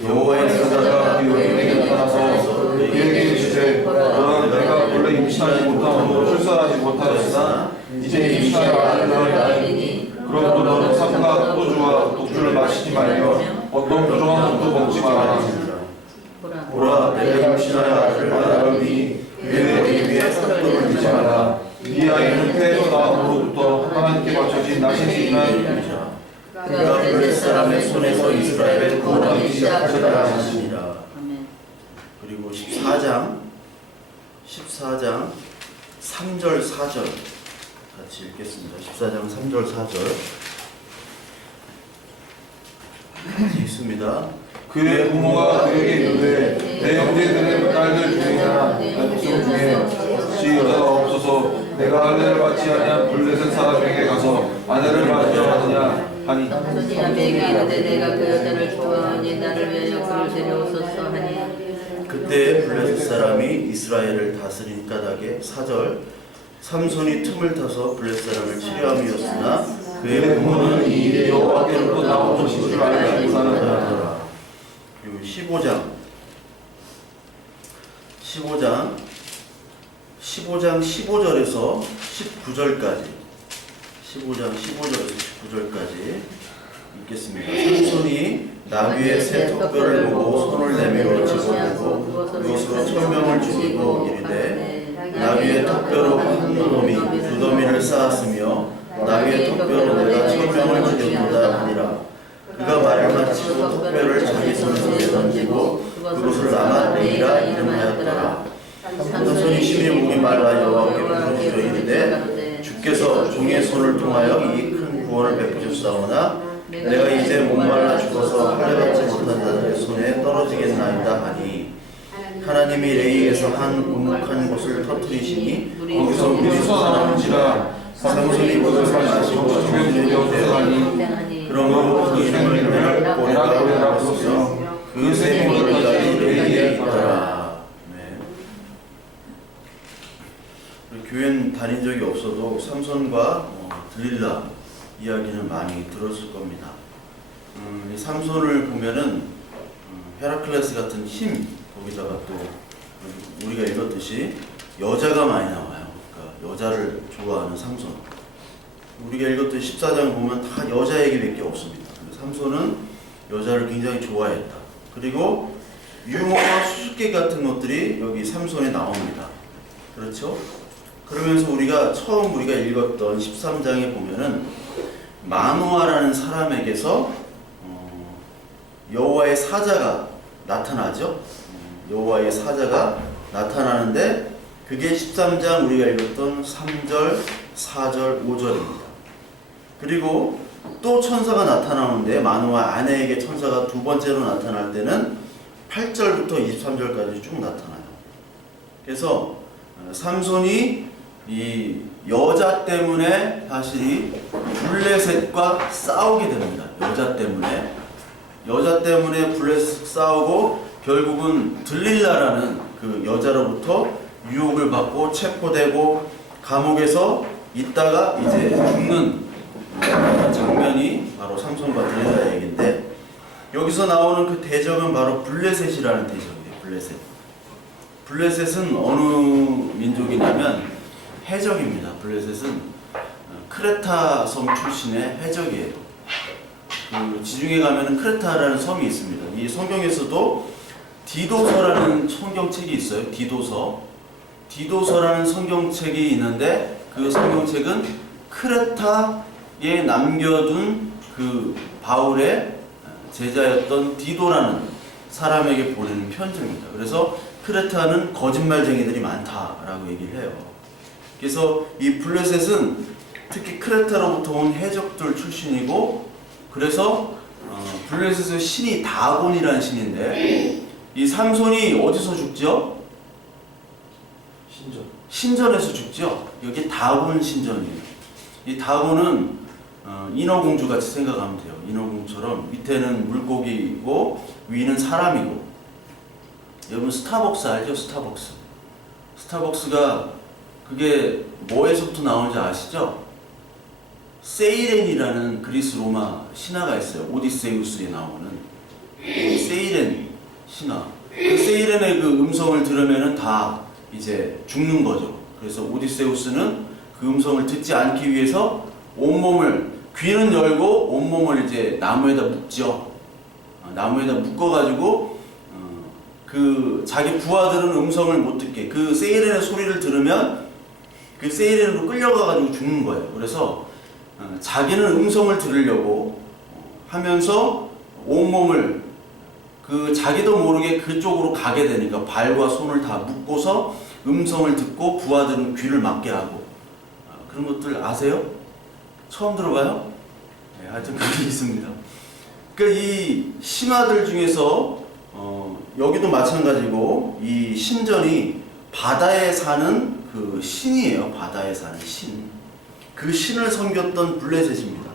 여호와의 사자가 그에게 나타나서 그에게 이르시되 너는 내가 원래 임신하지 못함으로 출산하지 못하였으나 이제 임신하여 아들을 낳으리니 그러므로 너는 삼가 포도주와 독주를 마시지 말며 어떤 부정한 것도 먹지 말아라. 보라 내가 임신하여 아들을 낳으리니 그의 머리 위에 삭도를 두지 마라. 이 아이는 태에서 나옴으로부터 하나님께 바쳐진 나신이라. 그가 블레셋 사람의 손에서 이스라엘을 구원하기 시작하리라 하시니라. 그리고 14장 3절 4절 같이 읽겠습니다. 14장 3절 4절 같이 읽습니다. 그의 부모가 그에게 이르되 내 형제들의 딸들 중에나 내 백성 중에 혹시 여자가 없어서 내가 아내를 받지 아니한 블레셋 사람에게 가서 아내를 받으려 하느냐 하니 사람에게 이르되 내가 그 여자를 좋아하니 나를 위하여 그를 데려오소서 하니 그때 블레셋 사람이 이스라엘을 다스린 까닭에 4절 삼손이 틈을 타서 블레셋 사람을 치료함이었으나 그의 부모는 이 일이 여호와께로부터 나온 것인 줄 알지 못하더라. 그리고 15장 15절에서 19절까지 15장 15절에서 19절까지 읽겠습니다. 삼손이 나귀의 새 턱뼈를 보고 손을 내밀어 집어내고 그것으로 천명을 죽이고 이르되 나귀의 턱뼈로 한 놈이 두 더미를 쌓았으며 나귀의 턱뼈로 내가 천명을 죽였도다 하니라. 그가 말을 마치고 턱뼈를 자기 손에서 내던지고 그것을 라마떼이라 이름하였더라. 삼손이 심히 목이 말라 여호와께 부르짖어 이르되 주께서 종의 손을 통하여 이 큰 구원을 베푸셨사오나 내가 이제 목말라 죽어서 할례받지 못한 자들의 손에 떨어지겠나이다 하니 하나님이 레이에서 한 우묵한 곳을 터뜨리시니 거기서 물이 솟아나는지라. 삼손이 그것을 마시고 정욕이 되었으니 그러므로 그 이름을 베락보리라 불렀으며 그 샘물까지 레이에 있더라. 교회는 다닌 적이 없어도 삼손과 들릴라 이야기는 많이 들었을 겁니다. 이 삼손을 보면은 헤라클레스 같은 힘, 거기다가 또 우리가 읽었듯이 여자가 많이 나와요. 그러니까 여자를 좋아하는 삼손. 우리가 읽었듯이 14장 보면 다 여자 얘기밖에 없습니다. 삼손은 여자를 굉장히 좋아했다. 그리고 유머와 수수께 같은 것들이 여기 삼손에 나옵니다. 그렇죠? 그러면서 우리가 읽었던 13장에 보면은 마노아라는 사람에게서 여호와의 사자가 나타나죠. 여호와의 사자가 나타나는데 그게 13장 우리가 읽었던 3절, 4절, 5절입니다. 그리고 또 천사가 나타나는데 마노아 아내에게 천사가 두 번째로 나타날 때는 8절부터 23절까지 쭉 나타나요. 그래서 삼손이 이 여자 때문에 사실 블레셋과 싸우게 됩니다. 여자 때문에 블레셋 싸우고 결국은 들릴라라는 그 여자로부터 유혹을 받고 체포되고 감옥에서 있다가 이제 죽는 장면이 바로 삼손과 들릴라 얘기인데 여기서 나오는 그 대적은 바로 블레셋이라는 대적이에요. 블레셋은 어느 민족이냐면 해적입니다. 블레셋은 크레타 섬 출신의 해적이에요. 그 지중해 가면은 크레타라는 섬이 있습니다. 이 성경에서도 디도서라는 성경책이 있어요. 디도서라는 성경책이 있는데 그 성경책은 크레타에 남겨둔 그 바울의 제자였던 디도라는 사람에게 보내는 편지입니다. 그래서 크레타는 거짓말쟁이들이 많다라고 얘기를 해요. 그래서 이 블레셋은 특히 크레타로부터 온 해적들 출신이고 그래서 블레셋의 신이 다곤이라는 신인데 이 삼손이 어디서 죽죠? 신전에서 죽죠. 여기 다곤 신전이에요. 이 다곤은 인어공주 같이 생각하면 돼요. 인어공주처럼 밑에는 물고기고 위는 사람이고. 여러분 스타벅스 알죠? 스타벅스가 그게 뭐에서부터 나오는지 아시죠? 세이렌이라는 그리스 로마 신화가 있어요. 오디세우스에 나오는 세이렌 신화. 그 세이렌의 그 음성을 들으면은 다 이제 죽는 거죠. 그래서 오디세우스는 그 음성을 듣지 않기 위해서 온몸을, 귀는 열고 온몸을 이제 나무에다 묶죠. 나무에다 묶어가지고 그 자기 부하들은 음성을 못 듣게, 그 세이렌의 소리를 들으면 그 세이렌으로 끌려가가지고 죽는 거예요. 그래서 자기는 음성을 들으려고 하면서 온몸을 그 자기도 모르게 그쪽으로 가게 되니까 발과 손을 다 묶고서 음성을 듣고 부하들은 귀를 막게 하고, 그런 것들 아세요? 처음 들어봐요? 네, 하여튼 그게 있습니다. 그러니까 이 신화들 중에서 여기도 마찬가지고 이 신전이 바다에 사는 그 신이에요. 바다에 사는 신. 그 신을 섬겼던 블레셋입니다.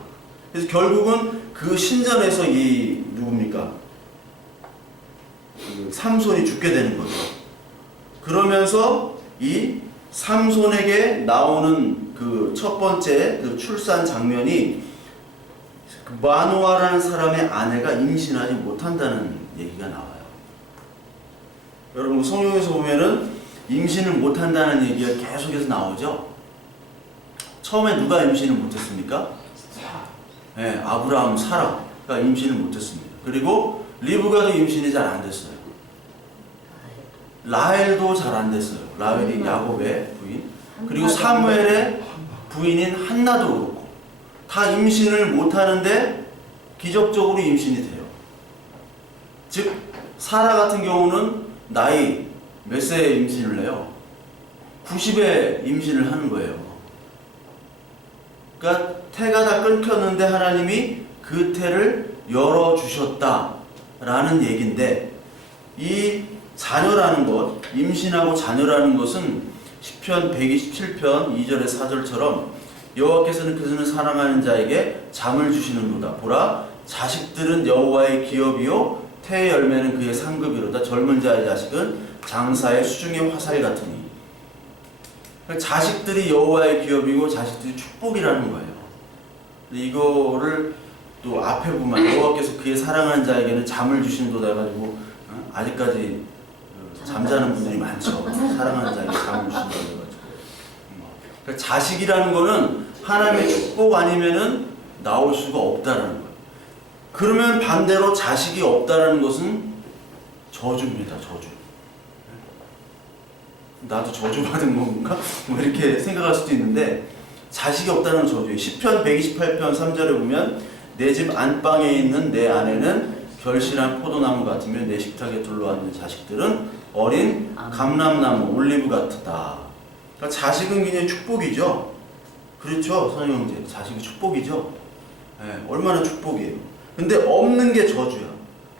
그래서 결국은 그 신전에서 이 누굽니까? 그 삼손이 죽게 되는 거죠. 그러면서 이 삼손에게 나오는 그 첫 번째 그 출산 장면이 그 마노아라는 사람의 아내가 임신하지 못한다는 얘기가 나와요. 여러분 성경에서 보면은 임신을 못한다는 얘기가 계속해서 나오죠. 처음에 누가 임신을 못했습니까? 네, 아브라함, 사라가 임신을 못했습니다. 그리고 리브가도 임신이 잘 안 됐어요. 라헬도 잘 안 됐어요. 라헬이 야곱의 부인. 그리고 사무엘의 부인인 한나도 그렇고 다 임신을 못하는데 기적적으로 임신이 돼요. 즉 사라 같은 경우는 나이 몇 세에 임신을 해요? 90에 임신을 하는 거예요. 그러니까 태가 다 끊겼는데 하나님이 그 태를 열어주셨다라는 얘기인데, 이 자녀라는 것, 임신하고 자녀라는 것은 시편 127편 2절의 4절처럼 여호와께서는 그들을 사랑하는 자에게 잠을 주시는도다. 보라, 자식들은 여호와의 기업이요 태의 열매는 그의 상급이로다. 젊은 자의 자식은 장사의 수중의 화살 같으니. 자식들이 여호와의 기업이고 자식들이 축복이라는 거예요. 이거를 또 앞에 보면 여호와께서 그의 사랑하는 자에게는 잠을 주시는도다 해가지고 아직까지 잠자는 분들이 많죠. 사랑하는 자에게 잠을 주신다고 해가지고. 그러니까 자식이라는 거는 하나님의 축복 아니면은 나올 수가 없다라는 거예요. 그러면 반대로 자식이 없다라는 것은 저주입니다. 저주. 나도 저주받은 건가? 뭐 이렇게 생각할 수도 있는데, 자식이 없다는 건 저주예요. 시편 128편 3절에 보면 내 집 안방에 있는 내 아내는 결실한 포도나무 같으며 내 식탁에 둘러앉는 자식들은 어린 감람나무 올리브 같다. 그러니까 자식은 굉장히 축복이죠. 그렇죠, 선영 형제. 자식이 축복이죠. 네, 얼마나 축복이에요. 근데 없는 게 저주야.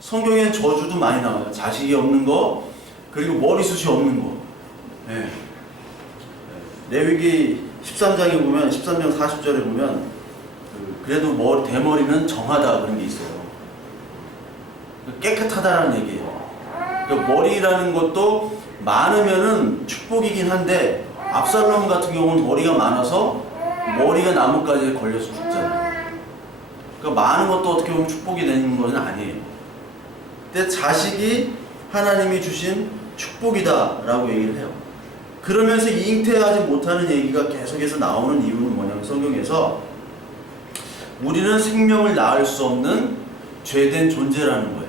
성경에는 저주도 많이 나와요. 자식이 없는 거, 그리고 머리숱이 없는 거. 네. 레위기 13장에 보면, 13장 40절에 보면 그래도 대머리는 정하다 그런 게 있어요. 깨끗하다라는 얘기예요. 그러니까 머리라는 것도 많으면은 축복이긴 한데, 압살롬 같은 경우는 머리가 많아서 머리가 나뭇가지에 걸려서 죽잖아요. 그러니까 많은 것도 어떻게 보면 축복이 되는 것은 아니에요. 근데 자식이 하나님이 주신 축복이다라고 얘기를 해요. 그러면서 잉태하지 못하는 얘기가 계속해서 나오는 이유는 뭐냐면, 성경에서 우리는 생명을 낳을 수 없는 죄된 존재라는 거예요.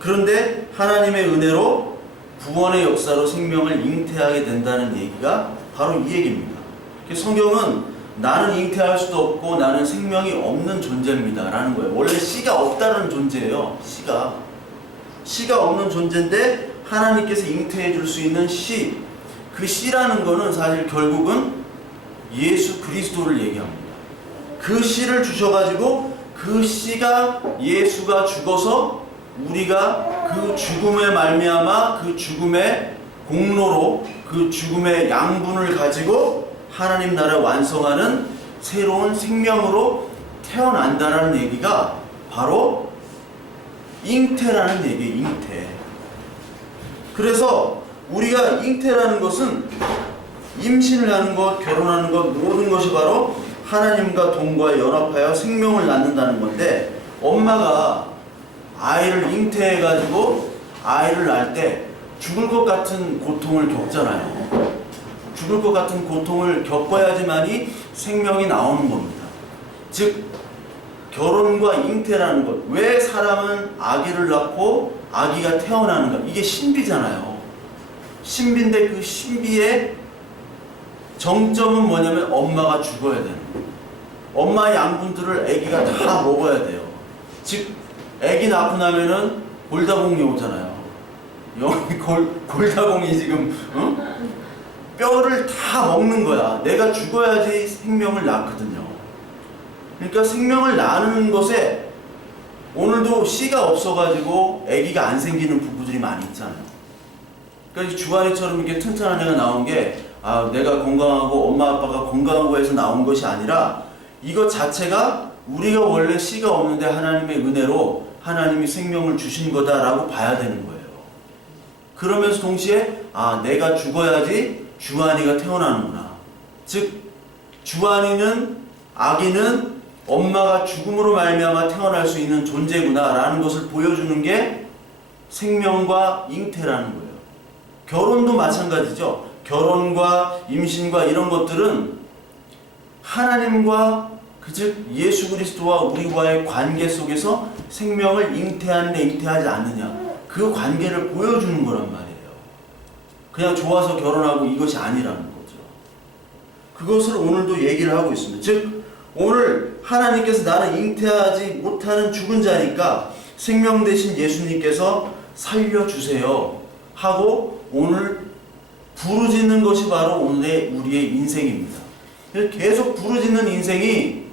그런데 하나님의 은혜로 구원의 역사로 생명을 잉태하게 된다는 얘기가 바로 이 얘기입니다. 성경은 나는 잉태할 수도 없고 나는 생명이 없는 존재입니다 라는 거예요. 원래 씨가 없다는 존재예요. 씨가 없는 존재인데 하나님께서 잉태해 줄 수 있는 씨, 그 씨라는 거는 사실 결국은 예수 그리스도를 얘기합니다. 그 씨를 주셔가지고 그 씨가, 예수가 죽어서 우리가 그 죽음의 말미암아 그 죽음의 공로로 그 죽음의 양분을 가지고 하나님 나라 완성하는 새로운 생명으로 태어난다라는 얘기가 바로 잉태라는 얘기예요. 잉태. 그래서 우리가 잉태라는 것은 임신을 하는 것, 결혼하는 것, 모든 것이 바로 하나님과 동거에 연합하여 생명을 낳는다는 건데, 엄마가 아이를 잉태해가지고 아이를 낳을 때 죽을 것 같은 고통을 겪잖아요. 죽을 것 같은 고통을 겪어야지만이 생명이 나오는 겁니다. 즉 결혼과 잉태라는 것. 왜 사람은 아기를 낳고 아기가 태어나는가? 이게 신비잖아요. 신비인데 그 신비의 정점은 뭐냐면 엄마가 죽어야 되는 거예요. 엄마 양분들을 아기가 다 먹어야 돼요. 즉 아기 낳고 나면은 골다공이 오잖아요. 여기 골다공이 지금 뼈를 다 먹는 거야. 내가 죽어야지 생명을 낳거든요. 그러니까 생명을 낳는 것에 오늘도 씨가 없어가지고 아기가 안 생기는 부부들이 많이 있잖아요. 그러니까 주한이처럼 이렇게 튼튼한 애가 나온 게 내가 건강하고 엄마 아빠가 건강하고 해서 나온 것이 아니라 이것 자체가 우리가 원래 씨가 없는데 하나님의 은혜로 하나님이 생명을 주신 거다라고 봐야 되는 거예요. 그러면서 동시에 내가 죽어야지 주한이가 태어나는구나. 즉 주한이는 아기는 엄마가 죽음으로 말미암아 태어날 수 있는 존재구나라는 것을 보여주는 게 생명과 잉태라는 거예요. 결혼도 마찬가지죠. 결혼과 임신과 이런 것들은 하나님과 즉 예수 그리스도와 우리와의 관계 속에서 생명을 잉태하느냐 잉태하지 않느냐 그 관계를 보여주는 거란 말이에요. 그냥 좋아서 결혼하고 이것이 아니라는 거죠. 그것을 오늘도 얘기를 하고 있습니다. 즉 오늘 하나님께서 나는 잉태하지 못하는 죽은 자니까 생명 대신 예수님께서 살려주세요 하고 오늘 부르짖는 것이 바로 오늘의 우리의 인생입니다. 계속 부르짖는 인생이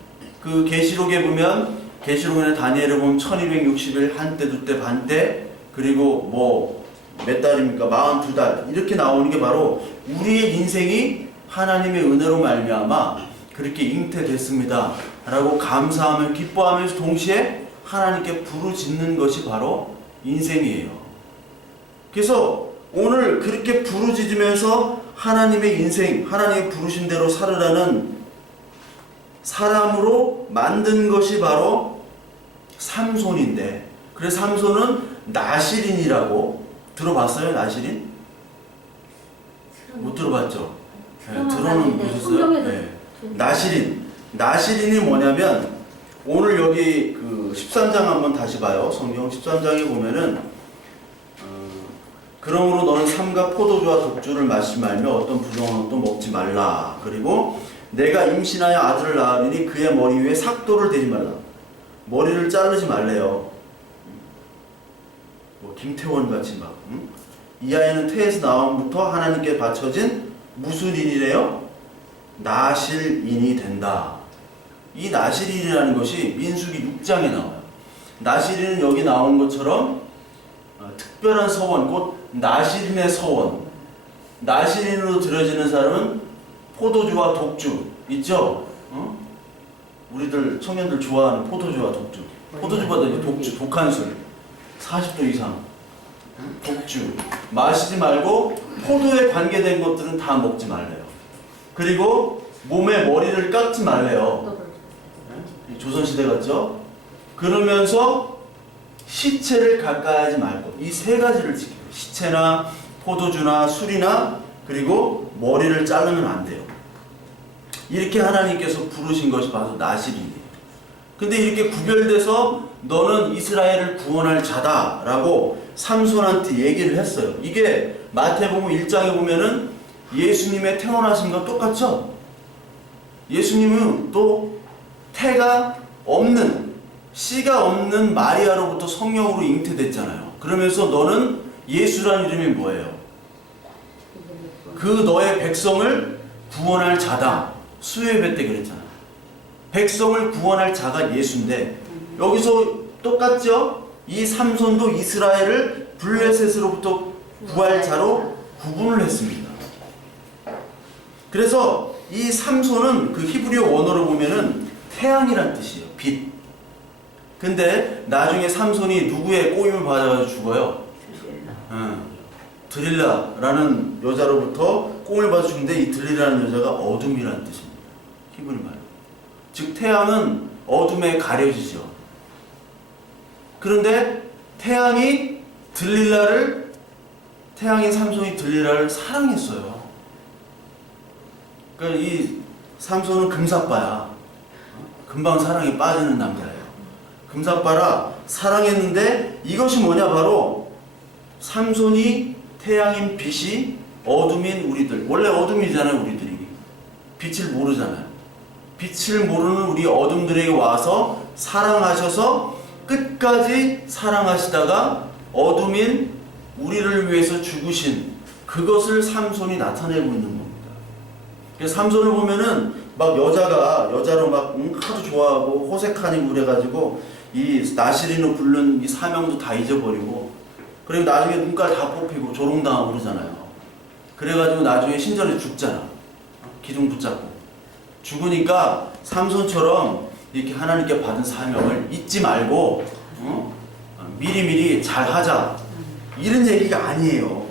그 계시록에 보면 계시록에 다니엘에 보면 1260일 한때 두때 반때 그리고 뭐 몇 달입니까? 42달 이렇게 나오는 게 바로 우리의 인생이 하나님의 은혜로 말미암아 그렇게 잉태됐습니다 라고 감사하며 기뻐하면서 동시에 하나님께 부르짖는 것이 바로 인생이에요. 그래서 오늘 그렇게 부르짖으면서 하나님의 인생, 하나님의 부르신 대로 살으라는 사람으로 만든 것이 바로 삼손인데, 그래서 삼손은 나실인이라고 들어봤어요? 나실인? 못 들어봤죠? 네, 들어는 보셨어요? 네. 나실인이 뭐냐면 오늘 여기 그 13장 한번 다시 봐요. 성경 13장에 보면은 그러므로 너는 삼가 포도주와 독주를 마시지 말며 어떤 부정한 것도 먹지 말라. 그리고 내가 임신하여 아들을 낳으리니 그의 머리 위에 삭도를 대지 말라. 머리를 자르지 말래요. 뭐 김태원 같이 막. 이 아이는 태에서 나옴부터 하나님께 바쳐진 무슨 인이래요? 나실인이 된다. 이 나실인이라는 것이 민수기 6장에 나와요. 나실인은 여기 나온 것처럼 특별한 서원, 곧 나실인의 서원. 나실인으로 들여지는 사람은 포도주와 독주 있죠? 우리들 청년들 좋아하는 포도주와 독주. 포도주보다 이제 독주, 독한 술 40도 이상 독주 마시지 말고 포도에 관계된 것들은 다 먹지 말래요. 그리고 몸에 머리를 깎지 말래요. 조선시대 같죠? 그러면서 시체를 가까이 하지 말고 이 세 가지를 지켜요. 시체나 포도주나 술이나 그리고 머리를 자르면 안 돼요. 이렇게 하나님께서 부르신 것이 바로 나실인이에요. 근데 이렇게 구별돼서 너는 이스라엘을 구원할 자다라고 삼손한테 얘기를 했어요. 이게 마태복음 1장에 보면은 예수님의 태어나심과 똑같죠? 예수님은 또 태가 없는 씨가 없는 마리아로부터 성령으로 잉태됐잖아요. 그러면서 너는 예수란 이름이 뭐예요? 그 너의 백성을 구원할 자다. 수요예배 때 그랬잖아. 백성을 구원할 자가 예수인데 여기서 똑같죠? 이 삼손도 이스라엘을 블레셋으로부터 구할 자로 구분을 했습니다. 그래서 이 삼손은 그 히브리어 원어로 보면은 태양이란 뜻이에요. 빛. 근데 나중에 삼손이 누구의 꼬임을 받아서 죽어요? 드릴라라는 여자로부터 꼬임을 받아 죽는데 이 드릴라라는 여자가 어둠이라는 뜻입니다. 히브리 말. 즉 태양은 어둠에 가려지죠. 그런데 태양인 삼손이 들릴라를 사랑했어요. 그러니까 이 삼손은 금사빠야. 금방 사랑에 빠지는 남자예요. 금사빠라 사랑했는데 이것이 뭐냐, 바로 삼손이 태양인 빛이 어둠인 우리들, 원래 어둠이잖아요. 우리들이 빛을 모르잖아요. 빛을 모르는 우리 어둠들에게 와서 사랑하셔서 끝까지 사랑하시다가 어둠인 우리를 위해서 죽으신 그것을 삼손이 나타내고 있는 겁니다. 그래서 삼손을 보면은 막 여자로 막 하도 좋아하고 호색하니 그래가지고 이 나시린으로 부른 이 사명도 다 잊어버리고, 그리고 나중에 눈깔 다 뽑히고 조롱당하고 그러잖아요. 그래가지고 나중에 신전에 죽잖아. 기둥 붙잡고 죽으니까 삼손처럼 이렇게 하나님께 받은 사명을 잊지 말고 미리미리 잘 하자, 이런 얘기가 아니에요.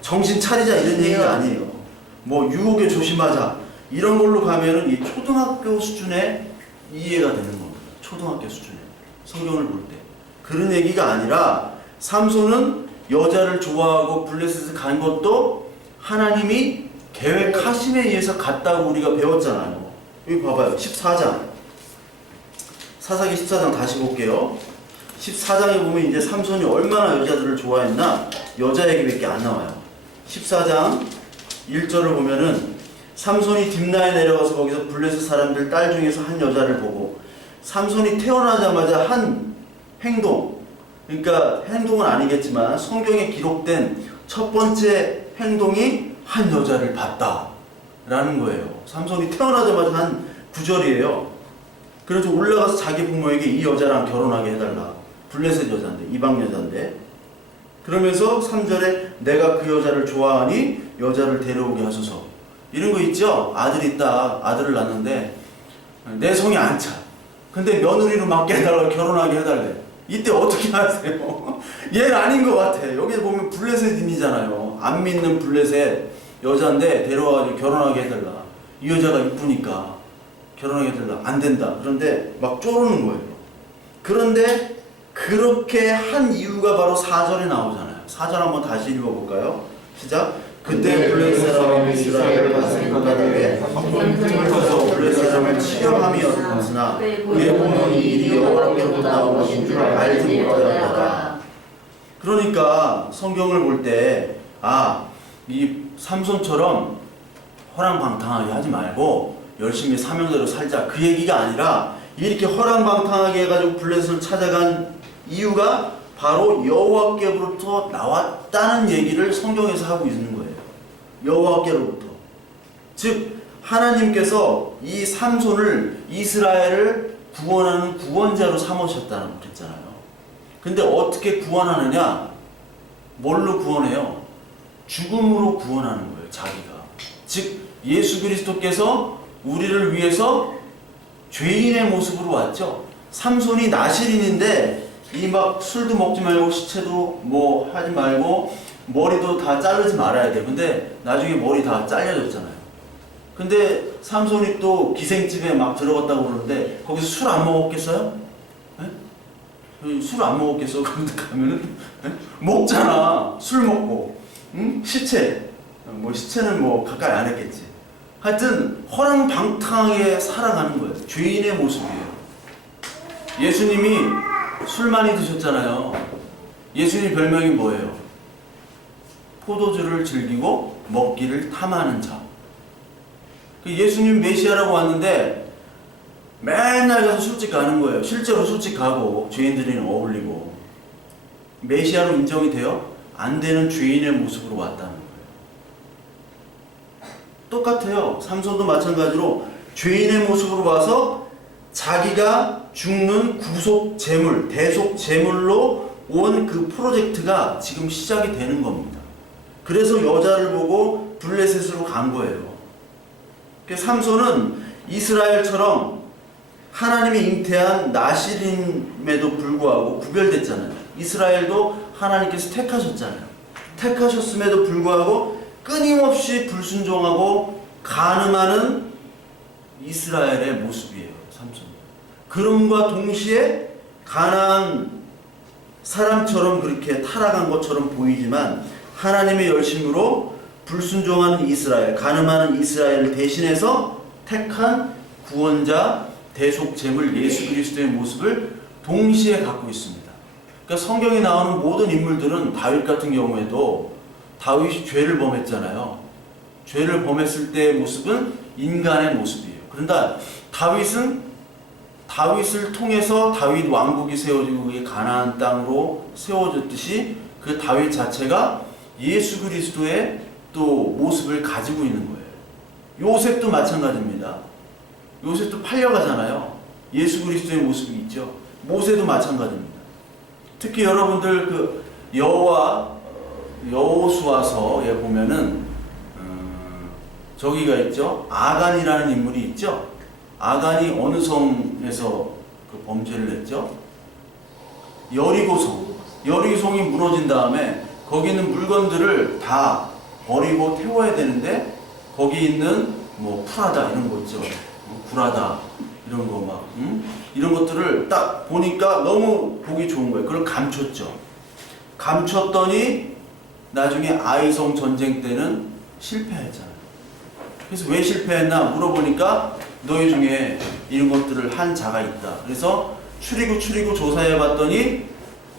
정신 차리자, 이런 얘기가 아니에요. 뭐 유혹에 조심하자, 이런 걸로 가면은 이 초등학교 수준의 이해가 되는 겁니다. 초등학교 수준에 성경을 볼 때 그런 얘기가 아니라, 삼손은 여자를 좋아하고 블레셋을 간 것도 하나님이 계획하심에 의해서 갔다고 우리가 배웠잖아요. 여기 봐봐요. 14장 사사기 14장 다시 볼게요. 14장에 보면 이제 삼손이 얼마나 여자들을 좋아했나, 여자 얘기밖에 안 나와요. 14장 1절을 보면은 삼손이 딥나에 내려가서 거기서 블레셋 사람들 딸 중에서 한 여자를 보고, 삼손이 태어나자마자 한 행동, 그러니까 행동은 아니겠지만 성경에 기록된 첫 번째 행동이 한 여자를 봤다 라는 거예요. 삼손이 태어나자마자 한 구절이에요. 그래서 올라가서 자기 부모에게 이 여자랑 결혼하게 해달라. 블레셋 여자인데, 이방 여자인데, 그러면서 3절에 내가 그 여자를 좋아하니 여자를 데려오게 하소서, 이런 거 있죠. 아들이 있다. 아들을 낳는데 내 성이 안 차. 근데 며느리로 맡게 해달라고, 결혼하게 해달래. 이때 어떻게 하세요? 얘는 아닌 것 같아. 여기 보면 블레셋인이잖아요. 안 믿는 블레셋 여자인데 데려와가지고 결혼하게 해달라. 이 여자가 이쁘니까 결혼하게 해달라. 안 된다. 그런데 막 쪼르는 거예요. 그런데 그렇게 한 이유가 바로 4절에 나오잖아요. 4절 한번 다시 읽어볼까요? 시작. 그때 블레셋 사람이 이스라엘을 다스리는 나라에 성품을 터서 블레셋 사람을 치려함이었으나 그의 본은 이 일이 여호와께로부터 나온 것인 줄 알지 못하였다. 그러니까 성경을 볼 때 이 삼손처럼 허랑방탕하게 하지 말고 열심히 사명대로 살자, 그 얘기가 아니라, 이렇게 허랑방탕하게 해가지고 블레셋을 찾아간 이유가 바로 여호와께로부터 나왔다는 얘기를 성경에서 하고 있는 거예요. 여호와께로부터. 즉 하나님께서 이 삼손을, 이스라엘을 구원하는 구원자로 삼으셨다는 그랬잖아요. 근데 어떻게 구원하느냐? 뭘로 구원해요? 죽음으로 구원하는 거예요. 자기가. 즉 예수 그리스도께서 우리를 위해서 죄인의 모습으로 왔죠. 삼손이 나실인인데 이 막 술도 먹지 말고 시체도 뭐 하지 말고 머리도 다 자르지 말아야 돼. 근데 나중에 머리 다 잘려졌잖아요. 근데 삼손이 또 기생집에 막 들어갔다고 그러는데 거기서 술 안 먹었겠어요? 술 안 먹었겠어? 그런데 가면은 먹잖아. 술 먹고, 응? 시체, 뭐 시체는 뭐 가까이 안 했겠지. 하여튼 허랑방탕하게 살아가는 거예요. 죄인의 모습이에요. 예수님이 술 많이 드셨잖아요. 예수님 별명이 뭐예요? 포도주를 즐기고 먹기를 탐하는 자. 예수님 메시아라고 왔는데 맨날 가서 술집 가는 거예요. 실제로 술집 가고 죄인들이랑 어울리고. 메시아로 인정이 돼요? 안 되는 죄인의 모습으로 왔다는 거예요. 똑같아요. 삼손도 마찬가지로 죄인의 모습으로 와서 자기가 죽는 구속 제물, 대속 제물로 온 그 프로젝트가 지금 시작이 되는 겁니다. 그래서 여자를 보고 블레셋으로 간 거예요. 삼손은 이스라엘처럼 하나님이 잉태한 나실임에도 불구하고 구별됐잖아요. 이스라엘도 하나님께서 택하셨잖아요. 택하셨음에도 불구하고 끊임없이 불순종하고 간음하는 이스라엘의 모습이에요. 삼손. 그럼과 동시에 가나안 사람처럼 그렇게 타락한 것처럼 보이지만 하나님의 열심으로 불순종하는 이스라엘, 간음하는 이스라엘을 대신해서 택한 구원자, 대속제물 예수 그리스도의 모습을 동시에 갖고 있습니다. 그러니까 성경에 나오는 모든 인물들은 다윗 같은 경우에도 다윗이 죄를 범했잖아요. 죄를 범했을 때의 모습은 인간의 모습이에요. 그런데 다윗을 통해서 다윗 왕국이 세워지고 가나안 땅으로 세워졌듯이 그 다윗 자체가 예수 그리스도의 또 모습을 가지고 있는 거예요. 요셉도 마찬가지입니다. 요셉도 팔려가잖아요. 예수 그리스도의 모습이 있죠. 모세도 마찬가지입니다. 특히 여러분들 그 여호수아서에 보면은 저기가 있죠. 아간이라는 인물이 있죠. 아간이 어느 성에서 그 범죄를 했죠? 여리고성. 여리고성이 무너진 다음에 거기 있는 물건들을 다 버리고 태워야 되는데 거기 있는 뭐 프라다 이런 거 있죠. 구라다 이런 거 막 이런 것들을 딱 보니까 너무 보기 좋은 거예요. 그걸 감췄죠. 감췄더니 나중에 아이성 전쟁 때는 실패했잖아요. 그래서 왜 실패했나 물어보니까 너희 중에 이런 것들을 한 자가 있다. 그래서 추리고 조사해 봤더니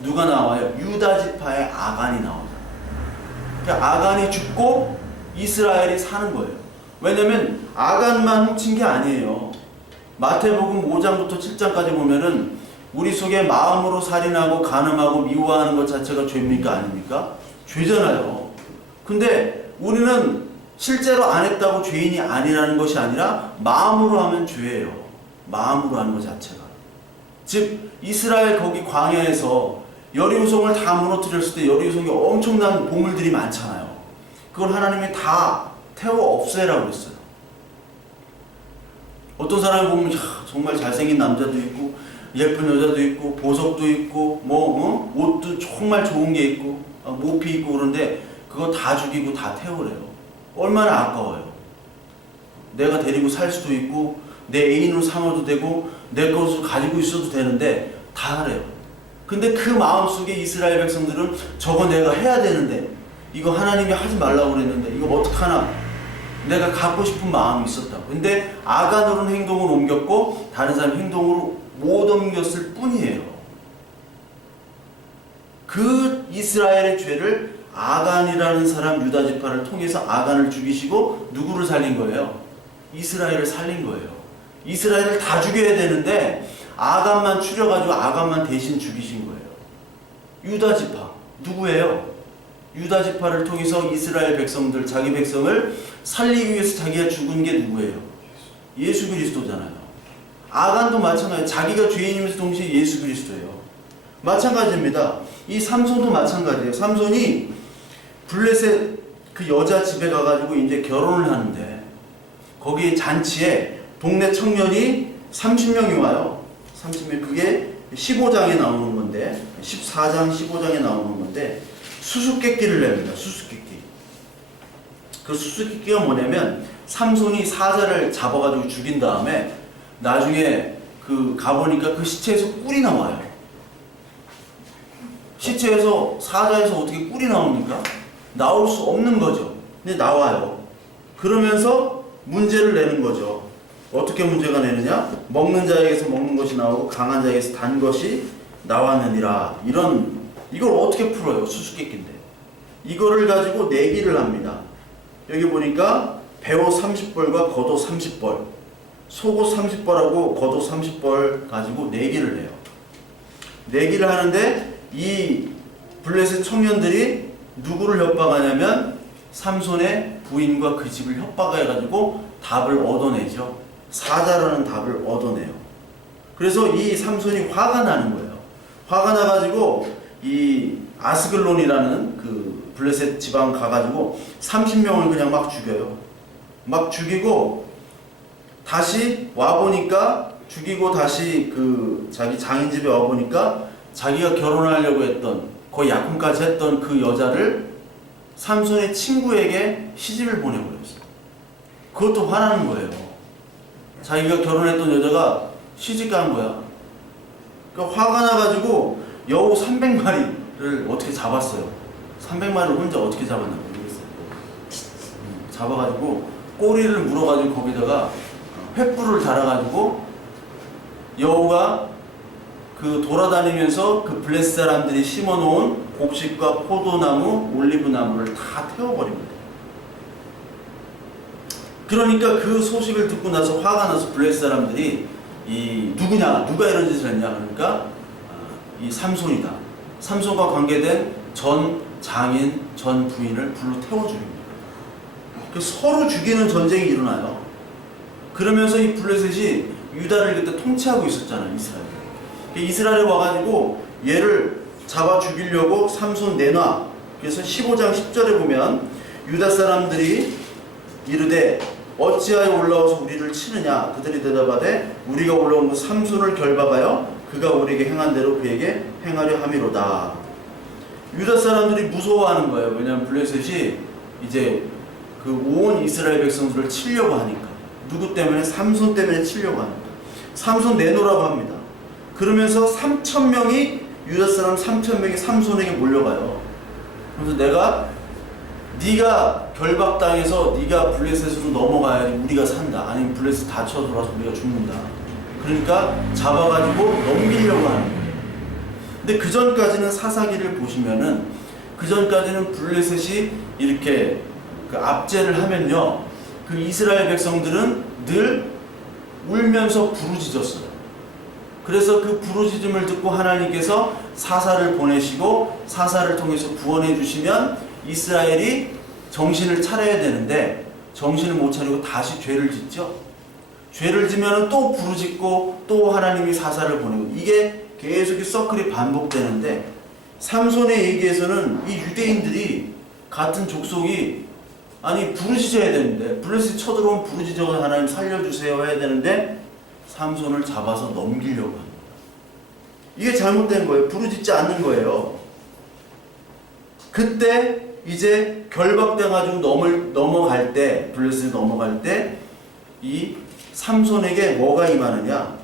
누가 나와요? 유다 지파의 아간이 나오잖아요. 그러니까 아간이 죽고 이스라엘이 사는 거예요. 왜냐면 아간만 훔친 게 아니에요. 마태복음 5장부터 7장까지 보면은 우리 속에 마음으로 살인하고 간음하고 미워하는 것 자체가 죄입니까? 아닙니까? 죄잖아요. 근데 우리는 실제로 안 했다고 죄인이 아니라는 것이 아니라 마음으로 하면 죄예요. 마음으로 하는 것 자체가. 즉 이스라엘 거기 광야에서 여리고성을 다 무너뜨렸을 때 여리고성에 엄청난 보물들이 많잖아요. 그걸 하나님이 다 태워 없애라고 그랬어요. 어떤 사람이 보면 정말 잘생긴 남자도 있고 예쁜 여자도 있고 보석도 있고 옷도 정말 좋은 게 있고 모피 있고 그런데 그거 다 죽이고 다 태우래요. 얼마나 아까워요. 내가 데리고 살 수도 있고 내 애인으로 삼아도 되고 내 것을 가지고 있어도 되는데 다 하래요. 근데 그 마음속에 이스라엘 백성들은 저거 내가 해야 되는데 이거 하나님이 하지 말라고 그랬는데 이거 어떡하나 내가 갖고 싶은 마음이 있었다고. 근데 아간으로는 행동을 옮겼고 다른 사람 행동으로 못 옮겼을 뿐이에요. 그 이스라엘의 죄를 아간이라는 사람 유다 지파를 통해서 아간을 죽이시고 누구를 살린 거예요? 이스라엘을 살린 거예요. 이스라엘을 다 죽여야 되는데 아간만 추려가지고 아간만 대신 죽이신 거예요. 유다 지파 누구예요? 유다 지파를 통해서 이스라엘 백성들 자기 백성을 살리기 위해서 자기가 죽은 게 누구예요? 예수 그리스도잖아요. 아간도 마찬가지예요. 자기가 죄인이면서 동시에 예수 그리스도예요. 마찬가지입니다. 이 삼손도 마찬가지예요. 삼손이 블레셋 그 여자 집에 가가지고 이제 결혼을 하는데 거기 잔치에 동네 청년이 30명이 와요. 30명. 그게 15장에 나오는 건데 14장 15장에 나오는 건데 수수께끼를 냅니다. 수수께끼. 그 수수께끼가 뭐냐면 삼손이 사자를 잡아가지고 죽인 다음에 나중에 그 가보니까 그 시체에서 꿀이 나와요. 시체에서 사자에서 어떻게 꿀이 나옵니까? 나올 수 없는 거죠. 근데 나와요. 그러면서 문제를 내는 거죠. 어떻게 문제가 내느냐? 먹는 자에게서 먹는 것이 나오고 강한 자에게서 단 것이 나왔느니라. 이걸 어떻게 풀어요? 수수께끼인데. 이거를 가지고 내기를 합니다. 여기 보니까 배옷 30벌과 겉옷 30벌, 속옷 30벌하고 겉옷 30벌 가지고 내기를 해요. 내기를 하는데 이 블레셋 청년들이 누구를 협박하냐면 삼손의 부인과 그 집을 협박해가지고 답을 얻어내죠. 사자라는 답을 얻어내요. 그래서 이 삼손이 화가 나는 거예요. 화가 나가지고 이 아스글론이라는 그 블레셋 지방 가가지고 30명을 그냥 막 죽여요. 막 죽이고 다시 와보니까 죽이고 다시 그 자기 장인 집에 와보니까 자기가 결혼하려고 했던 거의 약혼까지 했던 그 여자를 삼손의 친구에게 시집을 보내버렸어요. 그것도 화나는 거예요. 자기가 결혼했던 여자가 시집 간 거야. 그러니까 화가 나가지고 여우 300마리를 어떻게 잡았어요. 300마리를 혼자 어떻게 잡았나 모르겠어요. 잡아가지고 꼬리를 물어가지고 거기다가 횃불을 달아가지고 여우가 그 돌아다니면서 그 블레셋 사람들이 심어놓은 곡식과 포도나무, 올리브나무를 다 태워버립니다. 그러니까 그 소식을 듣고 나서 화가 나서 블레셋 사람들이 누가 이런 짓을 했냐, 그러니까 이 삼손이다. 삼손과 관계된 전 장인, 전 부인을 불로 태워 죽입니다. 서로 죽이는 전쟁이 일어나요. 그러면서 이 블레셋이 유다를 그때 통치하고 있었잖아요, 이스라엘. 이스라엘에 와가지고 얘를 잡아 죽이려고 삼손 내놔. 그래서 15장 10절에 보면 유다 사람들이 이르되 어찌하여 올라와서 우리를 치느냐. 그들이 대답하되 우리가 올라온 그 삼손을 결박하여 그가 우리에게 행한 대로 그에게 행하려 함이로다. 유다 사람들이 무서워하는 거예요. 왜냐하면 블레셋이 이제 그 온 이스라엘 백성들을 치려고 하니까. 누구 때문에? 삼손 때문에 치려고 하니까. 삼손 내놓으라고 합니다. 그러면서 3,000명이 유다 사람 3,000명이 삼손에게 몰려가요. 그래서 네가 결박당해서 네가 블레셋으로 넘어가야지 우리가 산다. 아니면 블레셋 다쳐 돌아서 우리가 죽는다. 그러니까 잡아가지고 넘기려고 하는 거예요. 근데 그 전까지는 사사기를 보시면은 그 전까지는 블레셋이 이렇게 그 압제를 하면요, 그 이스라엘 백성들은 늘 울면서 부르짖었어요. 그래서 그 부르짖음을 듣고 하나님께서 사사를 보내시고 사사를 통해서 구원해 주시면 이스라엘이 정신을 차려야 되는데 정신을 못 차리고 다시 죄를 짓죠. 죄를 지면 또 부르짖고 또 하나님이 사사를 보내고 이게 계속 서클이 반복되는데 삼손의 얘기에서는 이 유대인들이 같은 족속이 아니 부르짖어야 되는데 블레셋 쳐들어오면 부르짖어서 하나님 살려주세요 해야 되는데 삼손을 잡아서 넘기려고 합니다. 이게 잘못된 거예요. 부르짖지 않는 거예요. 그때 이제 결박돼가지고 넘어갈 때 블레셋이 넘어갈 때 이 삼손에게 뭐가 임하느냐.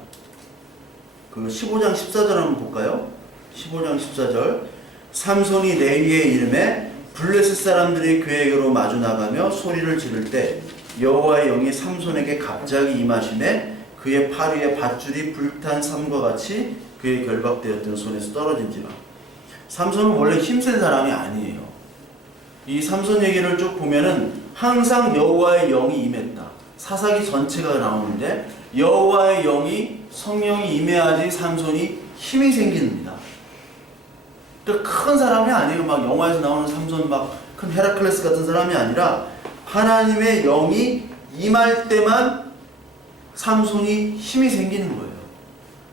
그 15장 14절 한번 볼까요? 15장 14절 삼손이 레위의 이름에 블레셋 사람들이 그에게로 마주 나가며 소리를 지를 때 여호와의 영이 삼손에게 갑자기 임하심에 그의 팔 위에 밧줄이 불탄 삼과 같이 그의 결박되었던 손에서 떨어진지라. 삼손은 원래 힘센 사람이 아니에요. 이 삼손 얘기를 쭉 보면은 항상 여호와의 영이 임했다. 사사기 전체가 나오는데 여호와의 영이 성령이 임해야지 삼손이 힘이 생깁니다. 그러니까 큰 사람이 아니에요. 막 영화에서 나오는 삼손 막 큰 헤라클레스 같은 사람이 아니라 하나님의 영이 임할 때만 삼손이 힘이 생기는 거예요.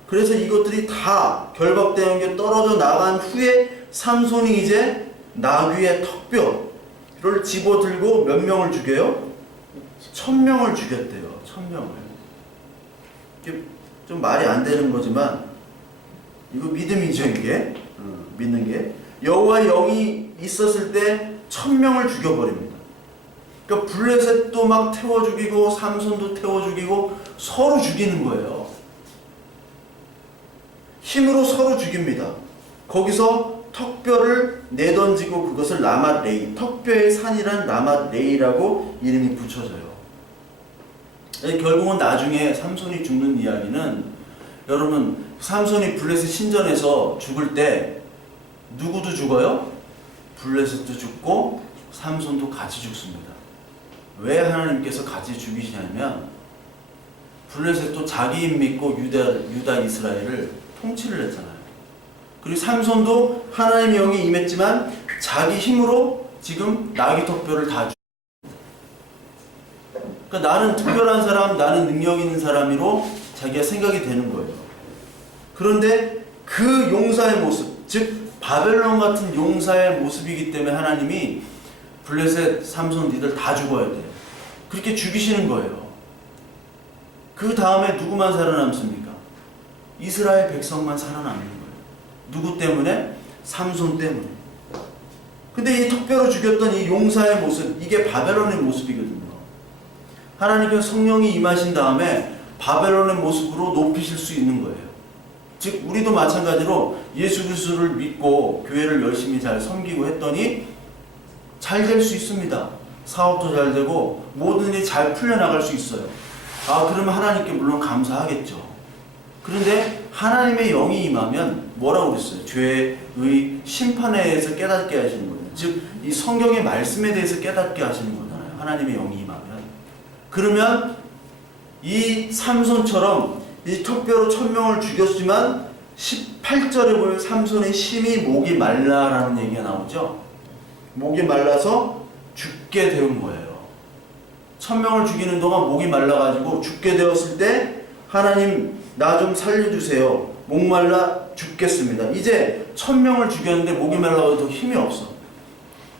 그래서 이것들이 다 결박되는 게 떨어져 나간 후에 삼손이 이제 나귀의 턱뼈를 집어들고 몇 명을 죽여요? 1,000명을 죽였대요. 1,000명을. 이게 좀 말이 안 되는 거지만 이거 믿음이죠, 이게. 믿는 게. 여호와의 영이 있었을 때 1,000명을 죽여버립니다. 그러니까 블레셋도 막 태워 죽이고 삼손도 태워 죽이고 서로 죽이는 거예요. 힘으로 서로 죽입니다. 거기서 턱뼈를 내던지고 그것을 라맛레이, 턱뼈의 산이란 라맛레이라고 이름이 붙여져요. 결국은 나중에 삼손이 죽는 이야기는 여러분 삼손이 블레셋 신전에서 죽을 때 누구도 죽어요? 블레셋도 죽고 삼손도 같이 죽습니다. 왜 하나님께서 같이 죽이시냐면 블레셋도 자기 힘 믿고 유다 이스라엘을 통치를 했잖아요. 그리고 삼손도 하나님의 영이 임했지만 자기 힘으로 지금 나귀 턱뼈를 다 그러니까 나는 특별한 사람, 나는 능력 있는 사람으로 자기가 생각이 되는 거예요. 그런데 그 용사의 모습, 즉 바벨론 같은 용사의 모습이기 때문에 하나님이 블레셋, 삼손 니들 다 죽어야 돼. 그렇게 죽이시는 거예요. 그 다음에 누구만 살아남습니까? 이스라엘 백성만 살아남는 거예요. 누구 때문에? 삼손 때문에. 근데 이 턱뼈로 죽였던 이 용사의 모습, 이게 바벨론의 모습이거든요. 하나님께서 성령이 임하신 다음에 바벨론의 모습으로 높이실 수 있는 거예요. 즉 우리도 마찬가지로 예수 그리스도를 믿고 교회를 열심히 잘 섬기고 했더니 잘 될 수 있습니다. 사업도 잘 되고 모든 일이 잘 풀려나갈 수 있어요. 그러면 하나님께 물론 감사하겠죠. 그런데 하나님의 영이 임하면 뭐라고 그랬어요? 죄의 심판에 대해서 깨닫게 하시는 거예요. 즉 이 성경의 말씀에 대해서 깨닫게 하시는 거잖아요. 하나님의 영이 임하면. 그러면 이 삼손처럼 이 턱뼈로 1000명을 죽였지만 18절에 보면 삼손의 심히 목이 말라라는 얘기가 나오죠. 목이 말라서 죽게 되는 거예요. 1000명을 죽이는 동안 목이 말라가지고 죽게 되었을 때 하나님 나 좀 살려주세요. 목 말라 죽겠습니다. 이제 1000명을 죽였는데 목이 말라가지고 힘이 없어.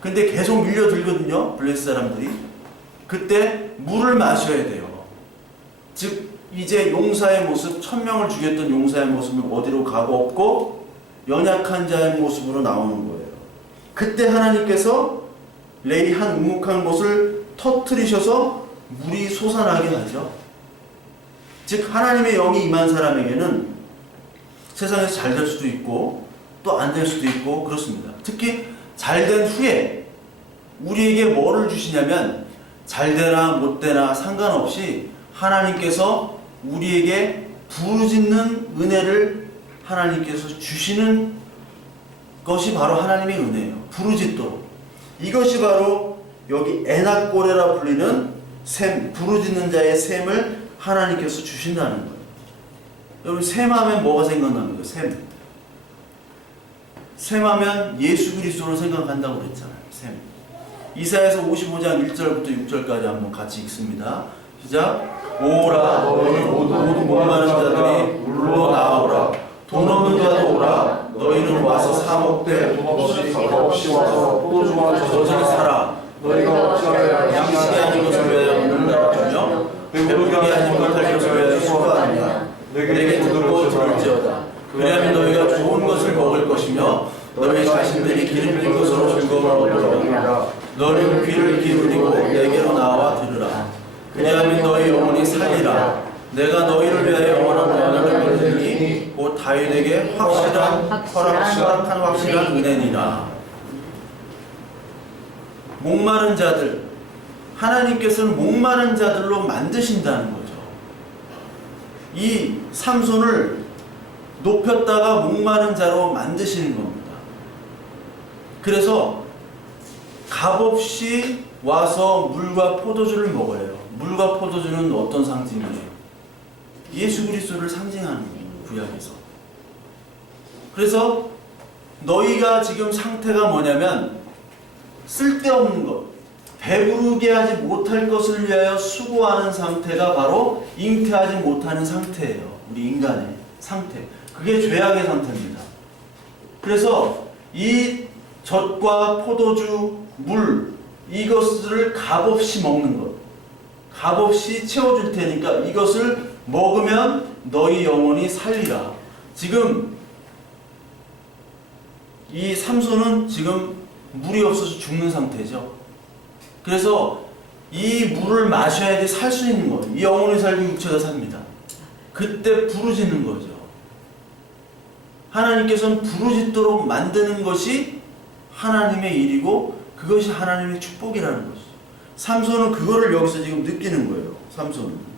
근데 계속 밀려들거든요. 블레스 사람들이. 그때 물을 마셔야 돼요. 즉 이제 용사의 모습, 1000명을 죽였던 용사의 모습은 어디로 가고 없고 연약한 자의 모습으로 나오는 거예요. 그때 하나님께서 레이 한 우묵한 곳을 터뜨리셔서 물이 솟아나게 하죠. 즉 하나님의 영이 임한 사람에게는 세상에서 잘 될 수도 있고 또 안 될 수도 있고 그렇습니다. 특히 잘 된 후에 우리에게 뭐를 주시냐면 잘 되나 못 되나 상관없이 하나님께서 우리에게 부르짖는 은혜를 하나님께서 주시는 것이 바로 하나님의 은혜예요. 부르짖도록. 이것이 바로 여기 에낙고레라 불리는 샘, 부르짖는 자의 샘을 하나님께서 주신다는 거예요. 여러분 샘하면 뭐가 생각납니까? 샘하면 예수 그리스도를 생각한다고 그랬잖아요. 샘. 이사야서 55장 1절부터 6절까지 한번 같이 읽습니다. 시작. 오라 너희 모든 목마른 자들이 물로 나오라. 돈 없는 자도 오라. 너희는 와서 사 먹되 돈 없이 와서 포도주와 젖을 사라. 너희가 어찌하여 양식이 아닌 것을 위하여 물을 주며 배부르게 하지 못할 것을 위하여 수고하느냐. 내게 듣고 들을지어다. 그리하면 너희가 좋은 것을 먹을 것이며 너희 자신들이 기름진 것으로 즐거움을 얻으리라. 너는 귀를 기울이고 내게로 나와 들으라. 그리하면 너희 영혼이 살리라. 내가 너희를 위하여 영원한 구원을 받으니 곧 다윗에게 허락한 확실한 은혜니라. 목마른 자들, 하나님께서는 목마른 자들로 만드신다는 거죠. 이 삼손을 높였다가 목마른 자로 만드시는 겁니다. 그래서 값없이 와서 물과 포도주를 먹어요. 물과 포도주는 어떤 상징이에요? 예수 그리스도를 상징하는 거예요. 구약에서. 그래서 너희가 지금 상태가 뭐냐면 쓸데없는 것, 배부르게 하지 못할 것을 위하여 수고하는 상태가 바로 잉태하지 못하는 상태예요. 우리 인간의 상태. 그게 죄악의 상태입니다. 그래서 이 젖과 포도주, 물 이것을 값없이 먹는 것, 값없이 채워줄 테니까 이것을 먹으면 너희 영혼이 살리라. 지금 이 삼손은 지금 물이 없어서 죽는 상태죠. 그래서 이 물을 마셔야지 살 수 있는 거예요. 이 영혼이 살고 육체가 삽니다. 그때 부르짖는 거죠. 하나님께서는 부르짖도록 만드는 것이 하나님의 일이고 그것이 하나님의 축복이라는 것이죠. 삼손은 그거를 여기서 지금 느끼는 거예요. 삼손은.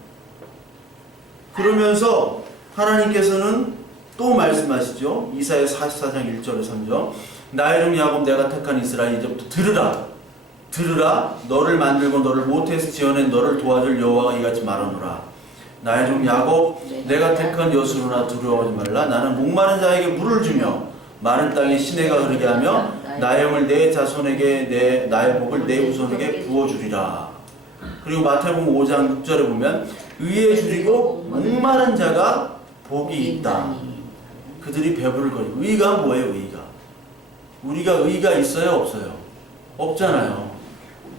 그러면서 하나님께서는 또 말씀하시죠. 이사야 44장 1절에 3절. 나의 종 야곱 내가 택한 이스라엘 이제부터 들으라. 들으라. 너를 만들고 너를 모태에서 지어낸 너를 도와줄 여호와가 이같이 말하노라. 나의 종 야곱 내가 택한 여수로나 두려워하지 말라. 나는 목마른 자에게 물을 주며 마른 땅에 시내가 흐르게 하며 나의 영을 내 자손에게 나의 복을 내 후손에게 부어주리라. 그리고 마태복음 5장 6절에 보면 의에 줄이고 목마른 자가 복이 있다. 그들이 배부를 거리. 의가 뭐예요? 의가. 우리가 의가 있어요? 없어요? 없잖아요.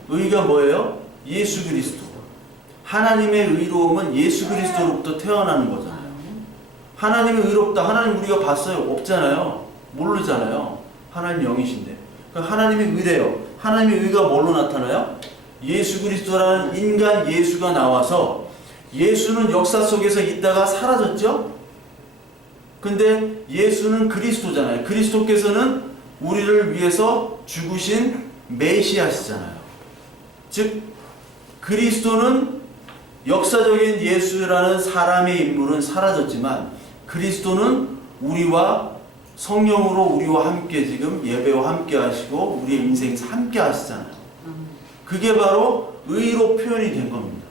의가 뭐예요? 예수 그리스도. 하나님의 의로움은 예수 그리스도로부터 태어나는 거잖아요. 하나님이 의롭다. 하나님 우리가 봤어요? 없잖아요. 모르잖아요. 하나님 영이신데. 하나님이 의래요. 하나님의 의가 뭘로 나타나요? 예수 그리스도라는 인간 예수가 나와서 예수는 역사 속에서 있다가 사라졌죠? 근데 예수는 그리스도잖아요. 그리스도께서는 우리를 위해서 죽으신 메시아시잖아요. 즉 그리스도는 역사적인 예수라는 사람의 인물은 사라졌지만 그리스도는 우리와 성령으로 우리와 함께 지금 예배와 함께 하시고 우리의 인생에서 함께 하시잖아요. 그게 바로 의로 표현이 된 겁니다.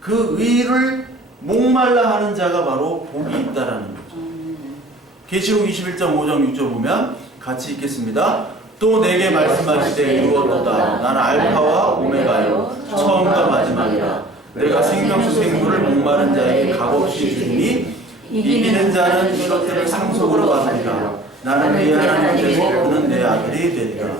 그 의를 목말라 하는 자가 바로 복이 있다라는 거죠. 계시록 21장 5장 6절 보면 같이 읽겠습니다. 또 내게 말씀하시되 이루었도다. 나는 알파와 오메가요 처음과 마지막이라. 내가 생명수 생물을 목마른 자에게 값없이 주니 이기는 자는 이것들을 상속으로 받으리라. 나는 그의 하나님이 되고 그는 내 아들이 되리라.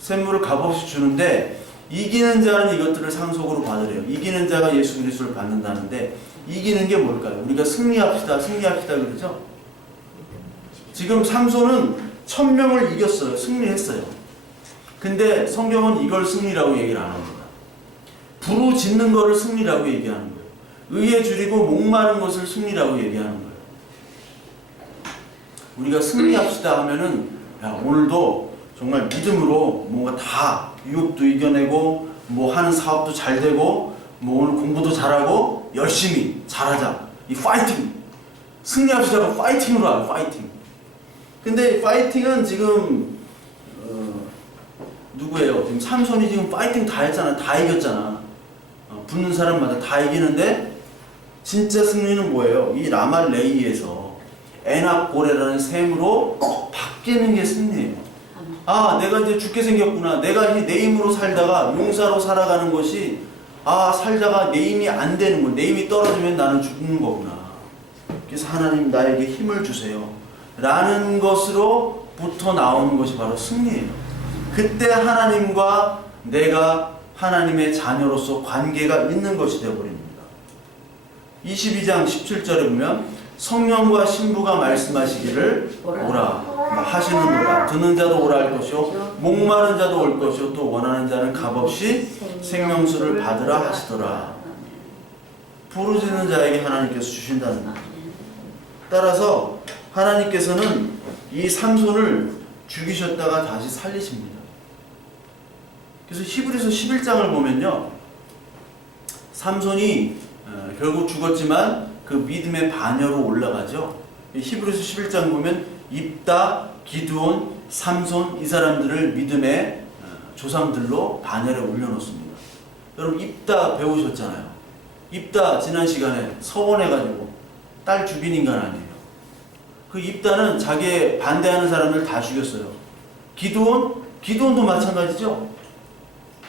샘물을 값없이 주는데 이기는 자는 이것들을 상속으로 받으래요. 이기는 자가 예수 그리스도를 받는다는데 이기는 게 뭘까요? 우리가 승리합시다 그러죠? 지금 삼손은 1000명을 이겼어요. 승리했어요. 근데 성경은 이걸 승리라고 얘기를 안 합니다. 부르짖는 거를 승리라고 얘기하는 거예요. 의에 줄이고 목마른 것을 승리라고 얘기하는 거예요. 우리가 승리합시다 하면은 야, 오늘도 정말 믿음으로 뭔가 다 유혹도 이겨내고 뭐 하는 사업도 잘 되고 뭐 오늘 공부도 잘하고 열심히 잘하자. 이 파이팅! 승리합시다가 파이팅으로 와요. 파이팅. 근데 파이팅은 지금 누구예요? 지금 삼손이 지금 파이팅 다 했잖아. 다 이겼잖아. 붙는 사람마다 다 이기는데 진짜 승리는 뭐예요? 이 라말레이에서 에낙고레라는 샘으로 바뀌는 게 승리예요. 아, 내가 이제 죽게 생겼구나. 내가 내 힘으로 살다가 용사로 살아가는 것이 살다가 내 힘이 안 되는 거야. 내 힘이 떨어지면 나는 죽는 거구나. 그래서 하나님 나에게 힘을 주세요. 라는 것으로부터 나오는 것이 바로 승리예요. 그때 하나님과 내가 하나님의 자녀로서 관계가 있는 것이 되어버립니다. 22장 17절에 보면 성령과 신부가 말씀하시기를 오라 하시는도다. 듣는 자도 오라 할 것이요 목마른 자도 올 것이요 또 원하는 자는 값없이 생명수를 받으라 하시더라. 부르짖는 자에게 하나님께서 주신다는 거예요. 따라서 하나님께서는 이 삼손을 죽이셨다가 다시 살리십니다. 그래서 히브리서 11장을 보면요, 삼손이 결국 죽었지만 그 믿음의 반열로 올라가죠. 히브리서 11장 보면 입다, 기드온, 삼손 이 사람들을 믿음의 조상들로 반열에 올려놓습니다. 여러분 입다 배우셨잖아요. 입다 지난 시간에 서원해가지고 딸 죽인 인간 아니에요. 그 입다는 자기의 반대하는 사람들 다 죽였어요. 기드온도 마찬가지죠.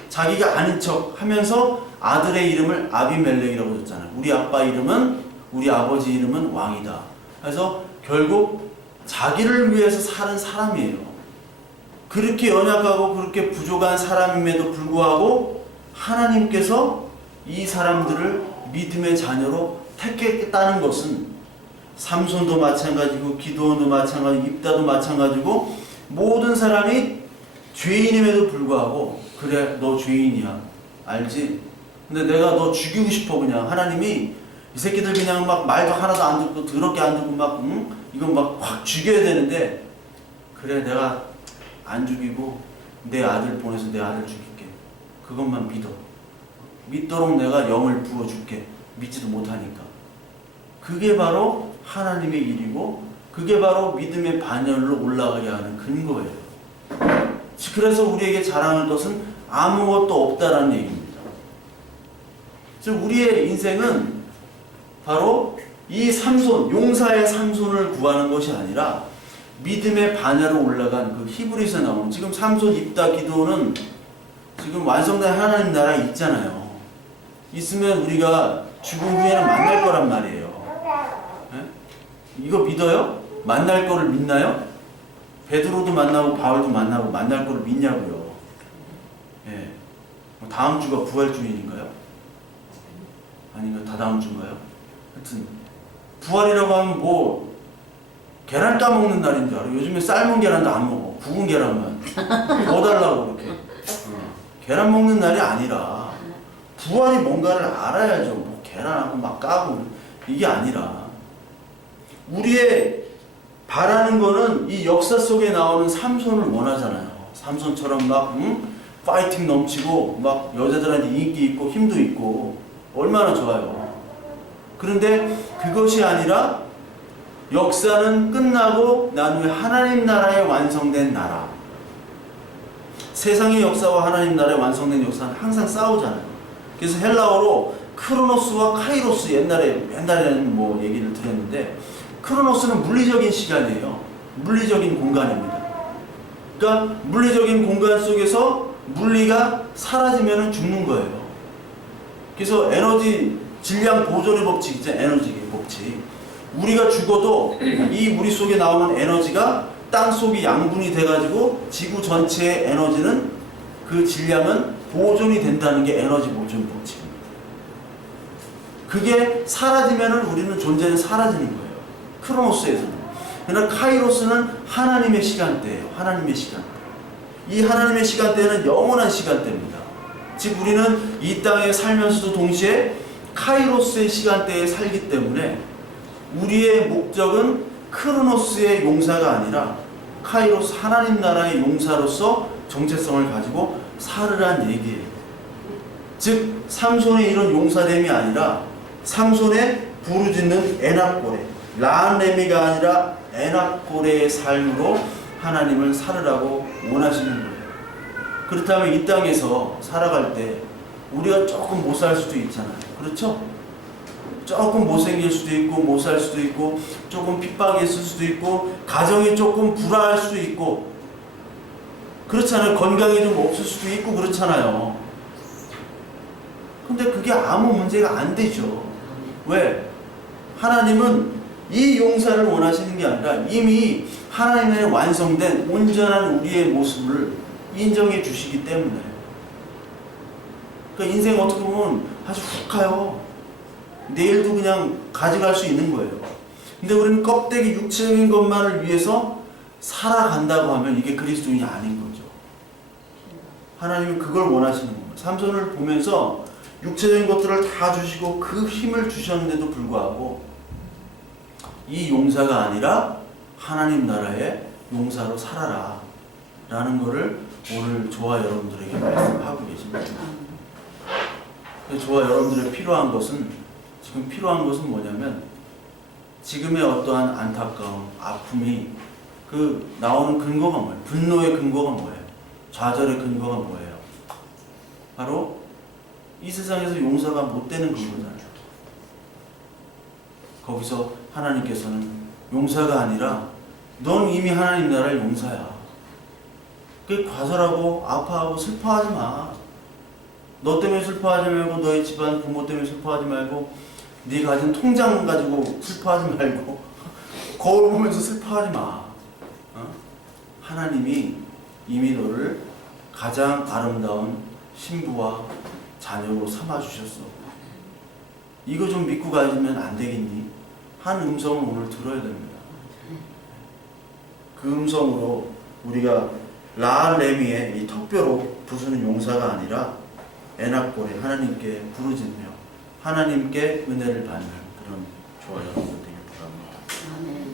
자기가 아닌 척 하면서 아들의 이름을 아비멜렉이라고 줬잖아요. 우리 아빠 이름은, 우리 아버지 이름은 왕이다. 그래서 결국 자기를 위해서 사는 사람이에요. 그렇게 연약하고 그렇게 부족한 사람임에도 불구하고 하나님께서 이 사람들을 믿음의 자녀로 택했다는 것은 삼손도 마찬가지고 기드온도 마찬가지고 입다도 마찬가지고 모든 사람이 죄인임에도 불구하고 그래 너 죄인이야 알지? 근데 내가 너 죽이고 싶어. 그냥 하나님이 이 새끼들 그냥 막 말도 하나도 안 듣고 더럽게 안 듣고 막 이건 막 확 죽여야 되는데 그래 내가 안 죽이고 내 아들 보내서 내 아들 죽일게. 그것만 믿어. 믿도록 내가 영을 부어줄게. 믿지도 못하니까. 그게 바로 하나님의 일이고 그게 바로 믿음의 반열로 올라가게 하는 근거예요. 그래서 우리에게 자랑할 것은 아무것도 없다라는 얘기입니다. 즉 우리의 인생은 바로 이 삼손, 용사의 삼손을 구하는 것이 아니라 믿음의 반열로 올라간 그 히브리서에 나오는 지금 삼손, 입다, 기드온은 지금 완성된 하나님 나라에 있잖아요. 있으면 우리가 죽은 후에는 만날 거란 말이에요. 이거 믿어요? 만날 거를 믿나요? 베드로도 만나고 바울도 만나고 만날 거를 믿냐고요. 예. 다음 주가 부활주일인가요? 아닌가 다다음 주인가요? 하여튼 부활이라고 하면 뭐 계란 까먹는 날인 줄 알아. 요즘에 삶은 계란도 안 먹어. 구운 계란만 뭐 달라고 그렇게. 계란 먹는 날이 아니라 부활이 뭔가를 알아야죠. 뭐 계란하고 막 까고 이게 아니라 우리의 바라는 거는 이 역사 속에 나오는 삼손을 원하잖아요. 삼손처럼 막 파이팅 넘치고 막 여자들한테 인기 있고 힘도 있고 얼마나 좋아요. 그런데 그것이 아니라 역사는 끝나고 난 후에 하나님 나라에 완성된 나라. 세상의 역사와 하나님 나라에 완성된 역사는 항상 싸우잖아요. 그래서 헬라어로 크로노스와 카이로스 옛날에는 뭐 얘기를 드렸는데 크로노스는 물리적인 시간이에요. 물리적인 공간입니다. 그러니까 물리적인 공간 속에서 물리가 사라지면 죽는 거예요. 그래서 에너지 질량 보존의 법칙 있잖아요. 에너지의 법칙. 우리가 죽어도 이 우리 속에 나오는 에너지가 땅 속이 양분이 돼가지고 지구 전체의 에너지는 그 질량은 보존이 된다는 게 에너지 보존 법칙입니다. 그게 사라지면 우리는 존재는 사라지는 거예요. 크로노스에서는. 그러나 카이로스는 하나님의 시간대예요. 하나님의 시간대. 이 하나님의 시간대는 영원한 시간대입니다. 즉 우리는 이 땅에 살면서도 동시에 카이로스의 시간대에 살기 때문에 우리의 목적은 크로노스의 용사가 아니라 카이로스 하나님 나라의 용사로서 정체성을 가지고 살으란 얘기예요. 즉 삼손의 이런 용사됨이 아니라 삼손의 부르짖는 에낙고레, 라한레미가 아니라 에낙고레의 삶으로 하나님을 살으라고 원하시는 거예요. 그렇다면 이 땅에서 살아갈 때 우리가 조금 못 살 수도 있잖아요. 그렇죠? 조금 못생길 수도 있고 못 살 수도 있고 조금 핍박이 있을 수도 있고 가정이 조금 불화할 수도 있고 그렇잖아요. 건강이 좀 없을 수도 있고 그렇잖아요. 근데 그게 아무 문제가 안 되죠. 왜? 하나님은 이 용사를 원하시는 게 아니라 이미 하나님의 완성된 온전한 우리의 모습을 인정해 주시기 때문에. 그러니까 인생 어떻게 보면 아주 훅 가요. 내일도 그냥 가져갈 수 있는 거예요. 근데 우리는 껍데기 육체적인 것만을 위해서 살아간다고 하면 이게 그리스도인이 아닌 거죠. 하나님은 그걸 원하시는 거예요. 삼손을 보면서 육체적인 것들을 다 주시고 그 힘을 주셨는데도 불구하고 이 용사가 아니라 하나님 나라의 용사로 살아라 라는 거를 오늘 저와 여러분들에게 말씀하고 계십니다. 저와 여러분들의 필요한 것은 지금 필요한 것은 뭐냐면 지금의 어떠한 안타까움, 아픔이 그 나오는 근거가 뭐예요? 분노의 근거가 뭐예요? 좌절의 근거가 뭐예요? 바로 이 세상에서 용사가 못 되는 근거잖아요. 거기서 하나님께서는 용사가 아니라 넌 이미 하나님 나라의 용사야. 그 과절하고 아파하고 슬퍼하지 마. 너 때문에 슬퍼하지 말고 너의 집안 부모 때문에 슬퍼하지 말고 네 가진 통장 가지고 슬퍼하지 말고 거울 보면서 슬퍼하지 마. 하나님이 이미 너를 가장 아름다운 신부와 자녀로 삼아주셨어. 이거 좀 믿고 가지면 안 되겠니? 한 음성을 오늘 들어야 됩니다. 그 음성으로 우리가 라알레미의 이 턱뼈로 부수는 용사가 아니라 에낙고레 하나님께 부르짖며 하나님께 은혜를 받는 그런 저와 여러분들 되길 바랍니다. 아멘.